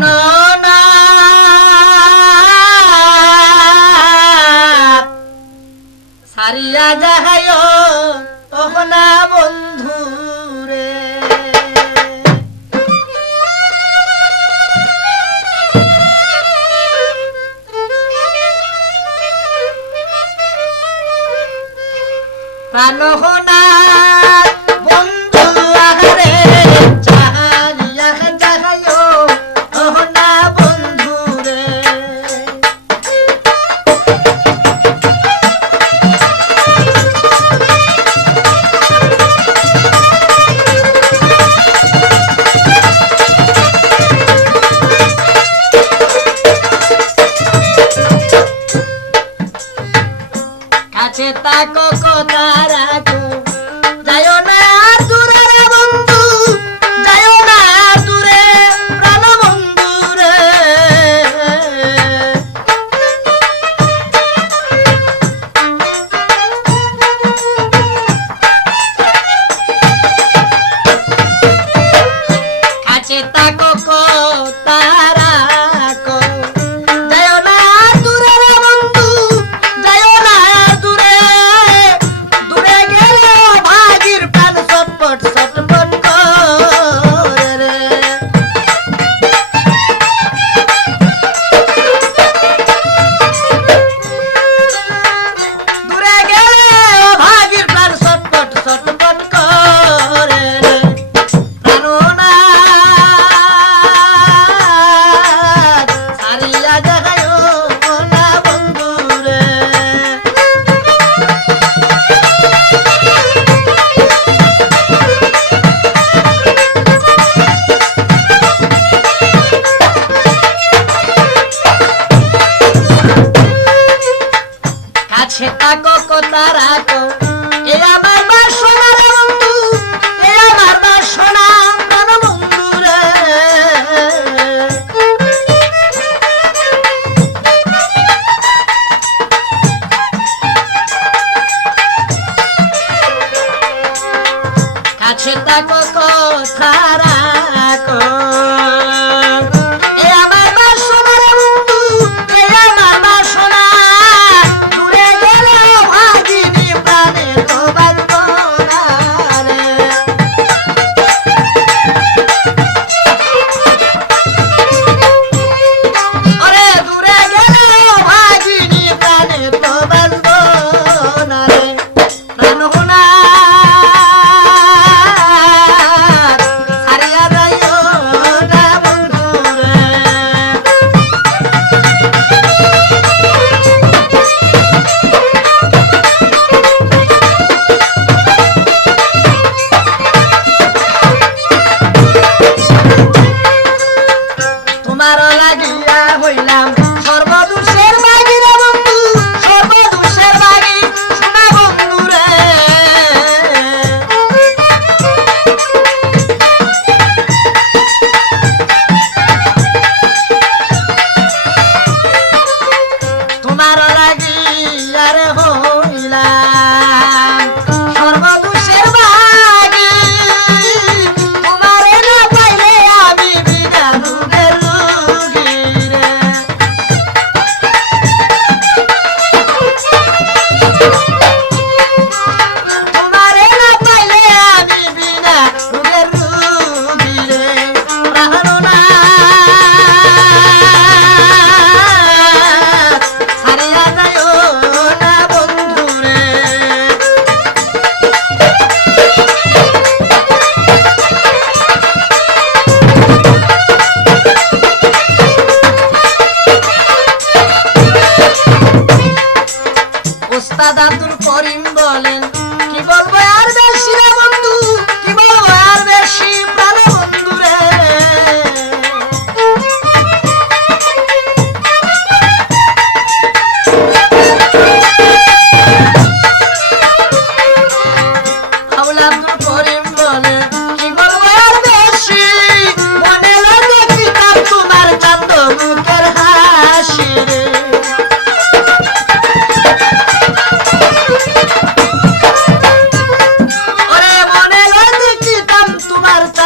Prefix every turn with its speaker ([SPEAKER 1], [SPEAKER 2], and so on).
[SPEAKER 1] জানো না সারিয়া যাহায় না বন্ধু রে। প্রাণ না কাছে তাকো কথা রাখো সেটা কো তারা তো? এ আমার দাদা দাদাতুল করিম বলেন Marta.